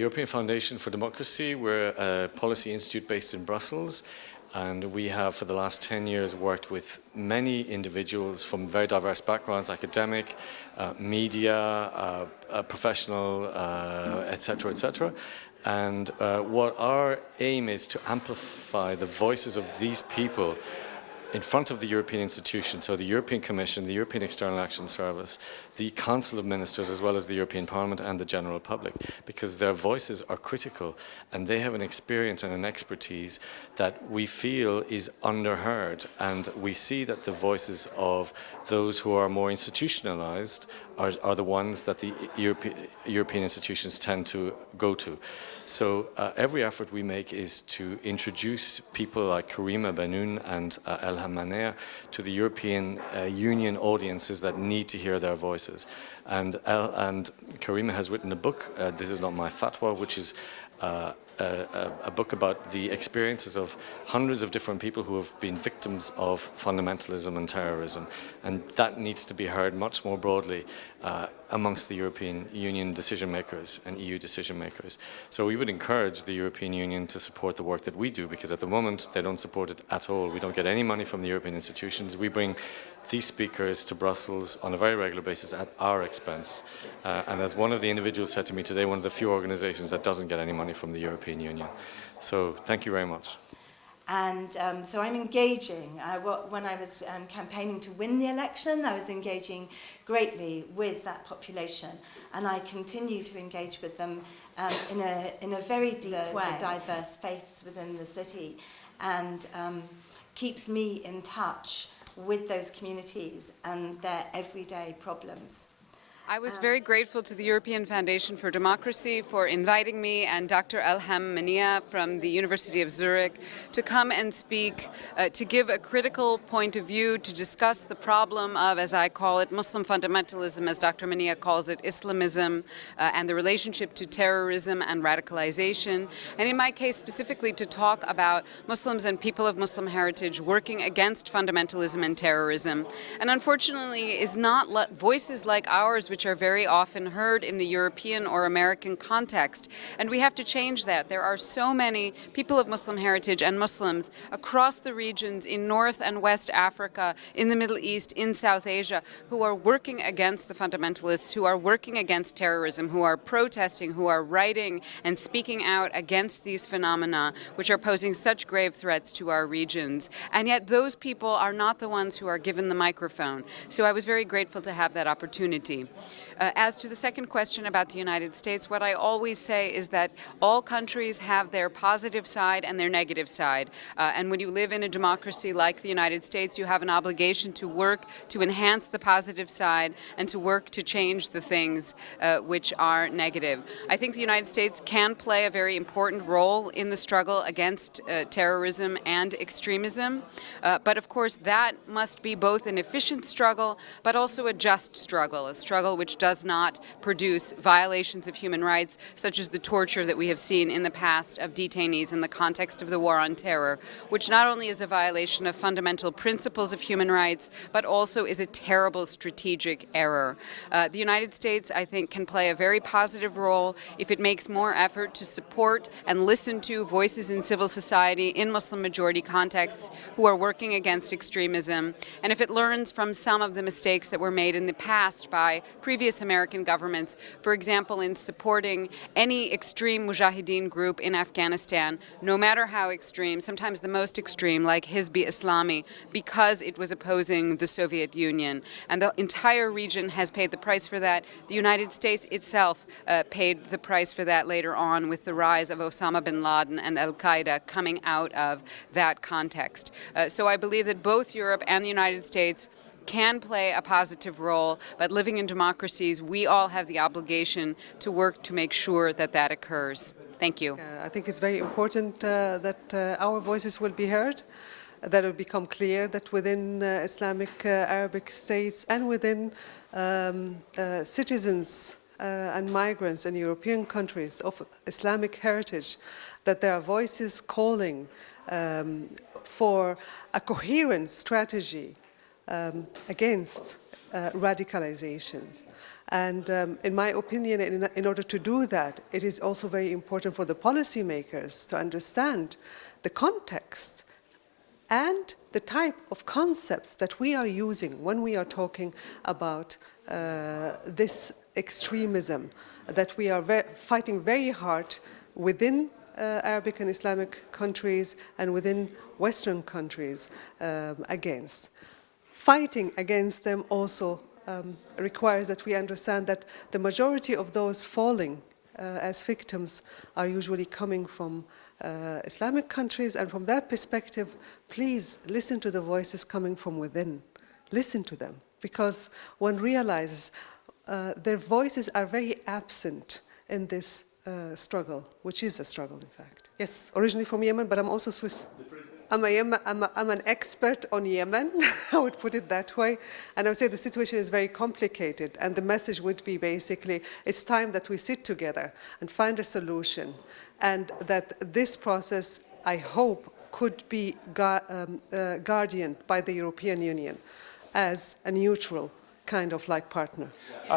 European Foundation for Democracy. We're a policy institute based in Brussels, and we have for the last 10 years worked with many individuals from very diverse backgrounds, academic, media, professional, etc., etc. And what our aim is to amplify the voices of these people in front of the European institutions, so the European Commission, the European External Action Service, the Council of Ministers, as well as the European Parliament and the general public, because their voices are critical and they have an experience and an expertise that we feel is underheard. And we see that the voices of those who are more institutionalized are the ones that the European institutions tend to go to. So every effort we make is to introduce people like Karima Bennoune and El to the European Union audiences that need to hear their voices. And Karima has written a book, This Is Not My Fatwa, which is a book about the experiences of hundreds of different people who have been victims of fundamentalism and terrorism. And that needs to be heard much more broadly amongst the European Union decision makers and EU decision makers. So we would encourage the European Union to support the work that we do, because at the moment they don't support it at all. We don't get any money from the European institutions. We bring these speakers to Brussels on a very regular basis at our expense. And as one of the individuals said to me today, one of the few organizations that doesn't get any money from the European Union. So thank you very much. And so I'm engaging. When I was campaigning to win the election, I was engaging greatly with that population, and I continue to engage with them in a very deep way. The diverse faiths within the city, and keeps me in touch with those communities and their everyday problems. I was very grateful to the European Foundation for Democracy for inviting me and Dr. Elham Mania from the University of Zurich to come and speak, to give a critical point of view, to discuss the problem of, as I call it, Muslim fundamentalism, as Dr. Mania calls it, Islamism, and the relationship to terrorism and radicalization. And in my case, specifically to talk about Muslims and people of Muslim heritage working against fundamentalism and terrorism. And unfortunately, is not voices like ours, which are very often heard in the European or American context. And we have to change that. There are so many people of Muslim heritage and Muslims across the regions in North and West Africa, in the Middle East, in South Asia, who are working against the fundamentalists, who are working against terrorism, who are protesting, who are writing and speaking out against these phenomena, which are posing such grave threats to our regions. And yet those people are not the ones who are given the microphone. So I was very grateful to have that opportunity. As to the second question about the United States, what I always say is that all countries have their positive side and their negative side. And when you live in a democracy like the United States, you have an obligation to work to enhance the positive side and to work to change the things which are negative. I think the United States can play a very important role in the struggle against terrorism and extremism. But of course, that must be both an efficient struggle, but also a just struggle, a struggle which does not produce violations of human rights, such as the torture that we have seen in the past of detainees in the context of the war on terror, which not only is a violation of fundamental principles of human rights, but also is a terrible strategic error. The United States, I think, can play a very positive role if it makes more effort to support and listen to voices in civil society in Muslim-majority contexts who are working against extremism, and if it learns from some of the mistakes that were made in the past by previous American governments, for example, in supporting any extreme mujahideen group in Afghanistan, no matter how extreme, sometimes the most extreme, like Islamic, because it was opposing the Soviet Union. And the entire region has paid the price for that. The United States itself paid the price for that later on with the rise of Osama bin Laden and Al-Qaeda coming out of that context. So I believe that both Europe and the United States can play a positive role, but living in democracies, we all have the obligation to work to make sure that that occurs. Thank you. I think it's very important that our voices will be heard, that it will become clear that within Islamic Arabic states and within citizens and migrants in European countries of Islamic heritage, that there are voices calling for a coherent strategy against radicalizations. And in my opinion, in order to do that, it is also very important for the policymakers to understand the context and the type of concepts that we are using when we are talking about this extremism that we are fighting very hard within Arabic and Islamic countries and within Western countries against. Fighting against them also requires that we understand that the majority of those falling as victims are usually coming from Islamic countries, and from that perspective, please listen to the voices coming from within. Listen to them, because one realizes their voices are very absent in this struggle, which is a struggle, in fact. Yes, originally from Yemen, but I'm also Swiss. I'm an expert on Yemen, I would put it that way. And I would say the situation is very complicated, and the message would be basically, it's time that we sit together and find a solution, and that this process, I hope, could be guardianed by the European Union as a neutral kind of like partner.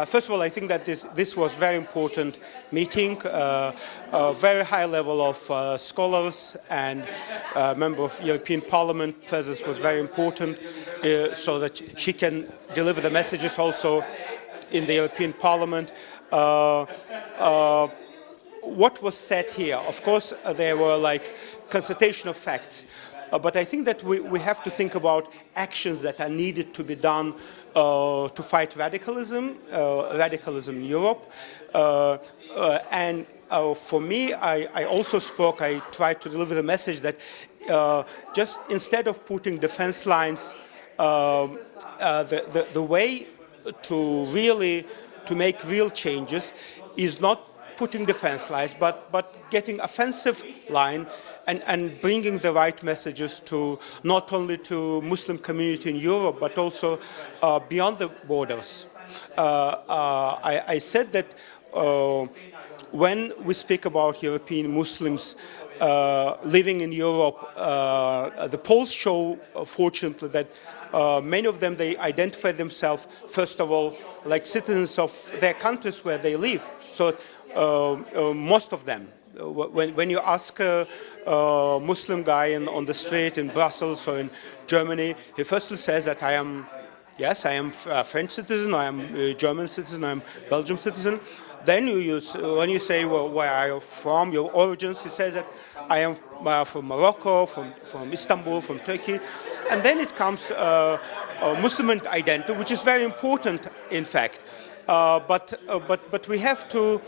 First of all, I think that this was a very important meeting. A very high level of scholars and member of European Parliament presence was very important, so that she can deliver the messages also in the European Parliament. What was said here, of course, there were like constatation of facts, but I think that we have to think about actions that are needed to be done to fight radicalism in Europe. And for me, I also spoke, I tried to deliver the message that just instead of putting defense lines, the way to make real changes is not putting defense lines, but getting offensive line and bringing the right messages to not only to Muslim community in Europe, but also beyond the borders. I said that when we speak about European Muslims living in Europe, the polls show, fortunately, that many of them, they identify themselves, first of all, like citizens of their countries where they live. So most of them, when you ask a Muslim guy on the street in Brussels or in Germany, he firstly says that I am a French citizen, I am a German citizen, I am a Belgian citizen. Then when you say, well, where are you from, your origins, he says that I am from Morocco, from Istanbul, from Turkey. And then it comes Muslim identity, which is very important, in fact. But we have to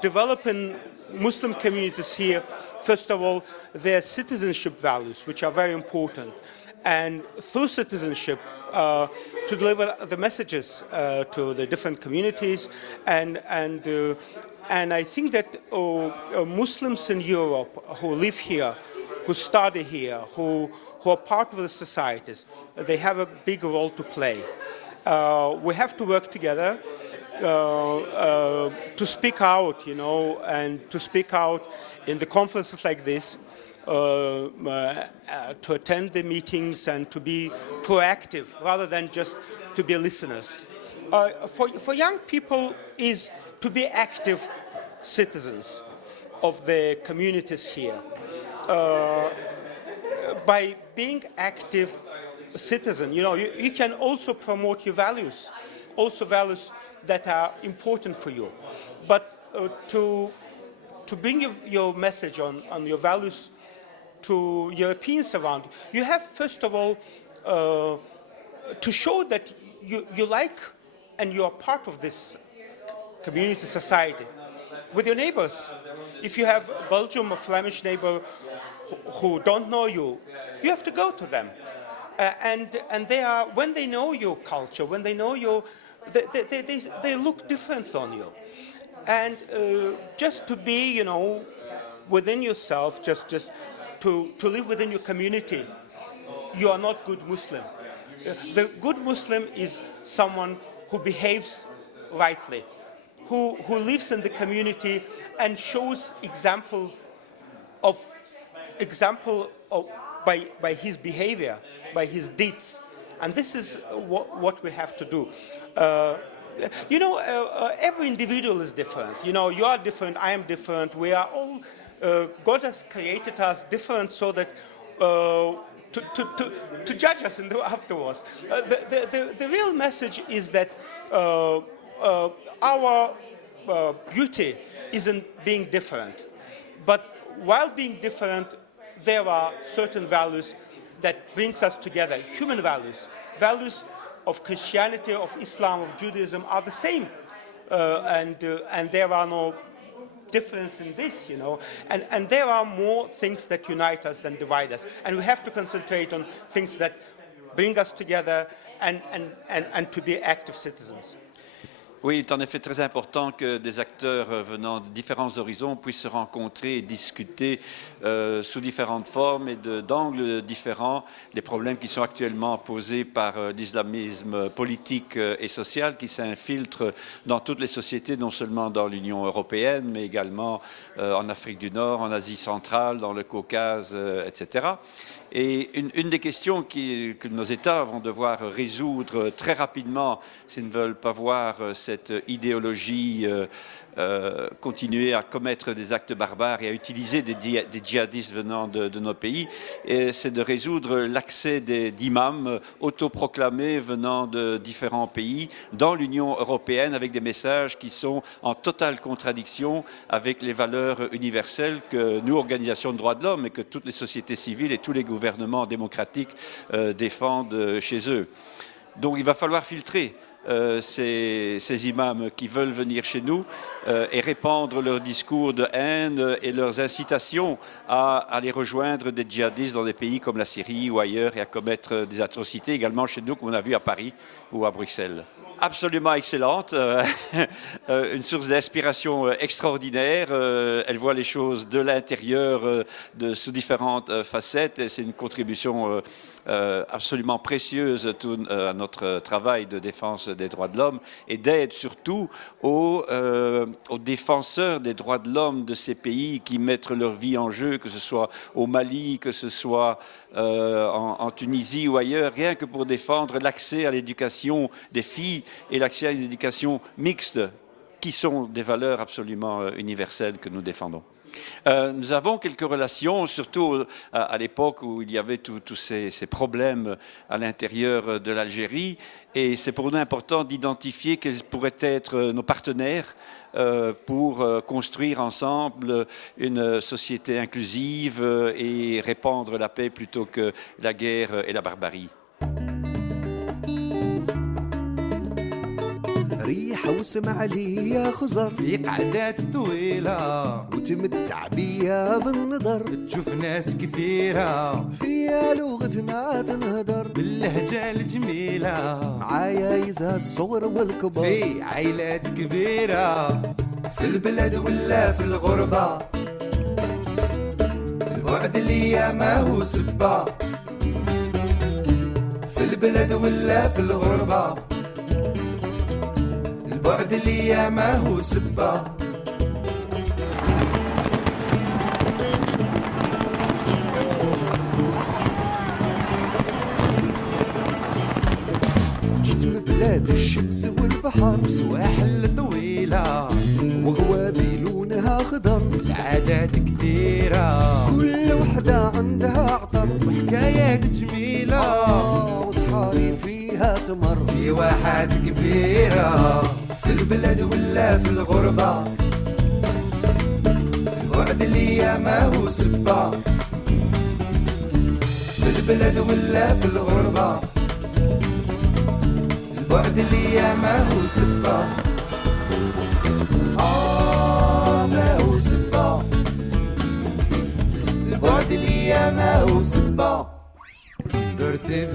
develop in Muslim communities here, first of all, their citizenship values, which are very important. And through citizenship, to deliver the messages to the different communities. And I think that Muslims in Europe who live here, who study here, who are part of the societies, they have a big role to play. We have to work together to speak out, and to speak out in the conferences like this, to attend the meetings and to be proactive rather than just to be listeners. For young people is to be active citizens of the communities here. By being active citizen, you can also promote your values, also values that are important for you. But to bring your message on your values to Europeans around, you have, first of all, to show that you like and you are part of this community society with your neighbors. If you have a Belgian or Flemish neighbor who don't know you, you have to go to them. And they are, when they know your culture, when they know you, they look different on you. And just to be, within yourself, just to live within your community, you are not good Muslim. The good Muslim is someone who behaves rightly, who lives in the community and shows example by his behavior, by his deeds. And this is what we have to do. You know, every individual is different. You know, you are different, I am different. We are all, God has created us different so that to judge us afterwards. The real message is that our beauty isn't being different. But while being different, there are certain values that brings us together, human values. Values of Christianity, of Islam, of Judaism are the same. And there are no difference in this, you know. And there are more things that unite us than divide us. And we have to concentrate on things that bring us together and to be active citizens. Oui, il est en effet très important que des acteurs venant de différents horizons puissent se rencontrer et discuter sous différentes formes et d'angles différents des problèmes qui sont actuellement posés par l'islamisme politique et social qui s'infiltre dans toutes les sociétés, non seulement dans l'Union européenne, mais également en Afrique du Nord, en Asie centrale, dans le Caucase, etc. Et une des questions que nos États vont devoir résoudre très rapidement s'ils ne veulent pas voir cette idéologie continuer à commettre des actes barbares et à utiliser des djihadistes venant de nos pays, c'est de résoudre l'accès d'imams autoproclamés venant de différents pays dans l'Union européenne avec des messages qui sont en totale contradiction avec les valeurs universelles que nous, organisations de droits de l'homme, et que toutes les sociétés civiles et tous les gouvernements démocratiques défendent chez eux. Donc il va falloir filtrer ces imams qui veulent venir chez nous et répandre leurs discours de haine et leurs incitations à aller rejoindre des djihadistes dans des pays comme la Syrie ou ailleurs et à commettre des atrocités également chez nous, comme on a vu à Paris ou à Bruxelles. Absolument excellente, une source d'inspiration extraordinaire. Elle voit les choses de l'intérieur, sous différentes facettes. C'est une contribution absolument précieuse à notre travail de défense des droits de l'homme et d'aide surtout aux défenseurs des droits de l'homme de ces pays qui mettent leur vie en jeu, que ce soit au Mali, que ce soit en Tunisie ou ailleurs, rien que pour défendre l'accès à l'éducation des filles et l'accès à une éducation mixte, qui sont des valeurs absolument universelles que nous défendons. Nous avons quelques relations, surtout à l'époque où il y avait tous ces problèmes à l'intérieur de l'Algérie, et c'est pour nous important d'identifier quels pourraient être nos partenaires pour construire ensemble une société inclusive et répandre la paix plutôt que la guerre et la barbarie. ريحة وسمع لي خزر في قعدات طويلة وتمتع بيا بالنظر تشوف ناس كثيرة فيا لغتنا تنهدر باللهجة الجميلة معايا يزها الصغر والكبر في عائلات كبيرة في البلد ولا في الغربة البعد اللي ما هو سبة في البلد ولا في الغربة البعد اللي ما هو سبة جيت من بلاد الشمس والبحر سواحل طويلة وغوابي لونها خضر العادات كثيرة كل وحدة عندها عطر وحكايات جميلة وصحاري فيها تمر في واحات كبيرة في البلد ولا في الغربة البعد اللي ما هو سبة في البلد ولا في الغربة البعد اللي ما هو سبة ما هو سبة البعد اللي ما هو سبة درتي